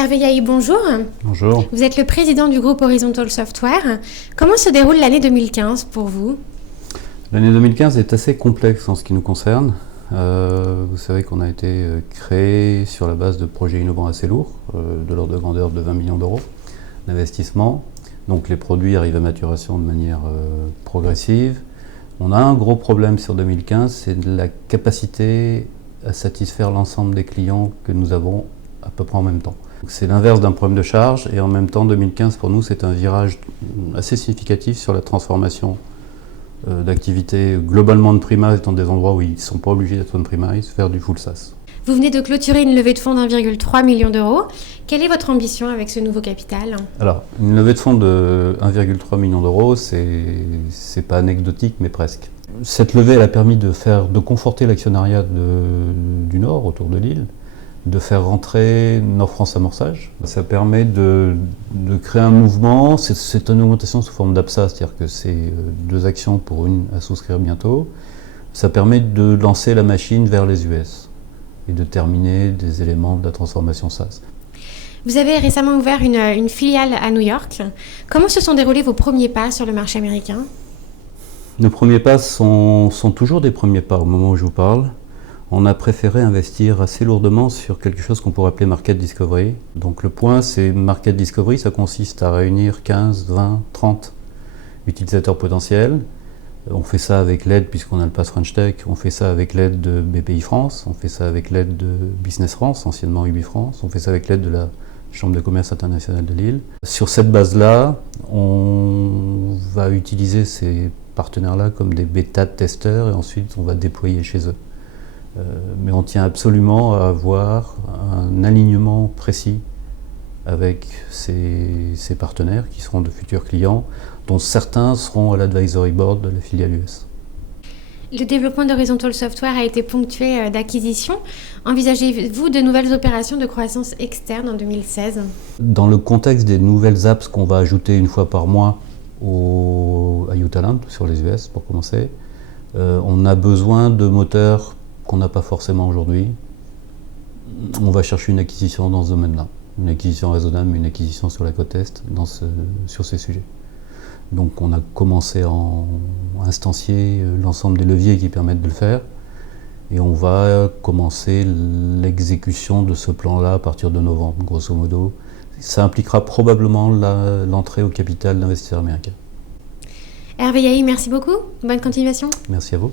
Hervé Yahi, bonjour. Bonjour. Vous êtes le président du groupe Horizontal Software. Comment se déroule l'année 2015 pour vous? L'année 2015 est assez complexe en ce qui nous concerne. Vous savez qu'on a été créé sur la base de projets innovants assez lourds, de l'ordre de grandeur de 20 millions d'euros d'investissement. Donc les produits arrivent à maturation de manière progressive. On a un gros problème sur 2015, c'est la capacité à satisfaire l'ensemble des clients que nous avons à peu près en même temps. C'est l'inverse d'un problème de charge et en même temps 2015 pour nous c'est un virage assez significatif sur la transformation d'activités globalement de premise dans des endroits où ils ne sont pas obligés d'être on premise, vers du full SaaS. Vous venez de clôturer une levée de fonds d'1,3 million d'euros. Quelle est votre ambition avec ce nouveau capital? Alors, une levée de fonds de 1,3 million d'euros, c'est pas anecdotique, mais presque. Cette levée, elle a permis de conforter l'actionnariat du Nord, autour de Lille, de faire rentrer Nord-France Amorçage. Ça permet de créer un mouvement, c'est une augmentation sous forme d'APSA, c'est-à-dire que c'est 2 actions pour une à souscrire bientôt. Ça permet de lancer la machine vers les US et de terminer des éléments de la transformation SaaS. Vous avez récemment ouvert une filiale à New York. Comment se sont déroulés vos premiers pas sur le marché américain? Nos premiers pas sont toujours des premiers pas au moment où je vous parle. On a préféré investir assez lourdement sur quelque chose qu'on pourrait appeler Market Discovery. Donc le point, c'est Market Discovery, ça consiste à réunir 15, 20, 30 utilisateurs potentiels. On fait ça avec l'aide, puisqu'on a le Pass French Tech, on fait ça avec l'aide de BPI France, on fait ça avec l'aide de Business France, anciennement UBI France, on fait ça avec l'aide de la Chambre de commerce internationale de Lille. Sur cette base-là, on va utiliser ces partenaires-là comme des bêta-testeurs et ensuite on va déployer chez eux. Mais on tient absolument à avoir un alignement précis avec ces partenaires qui seront de futurs clients, dont certains seront à l'advisory board de la filiale US. Le développement d'Horizontal Software a été ponctué d'acquisitions. Envisagez-vous de nouvelles opérations de croissance externe en 2016? Dans le contexte des nouvelles apps qu'on va ajouter une fois par mois à uTalent, sur les US pour commencer, on a besoin de moteurs qu'on n'a pas forcément aujourd'hui. On va chercher une acquisition dans ce domaine-là. Une acquisition raisonnable, mais une acquisition sur la côte Est sur ces sujets. Donc on a commencé à instancier l'ensemble des leviers qui permettent de le faire et on va commencer l'exécution de ce plan-là à partir de novembre, grosso modo. Ça impliquera probablement l'entrée au capital d'investisseurs américains. Hervé Yahi, merci beaucoup. Bonne continuation. Merci à vous.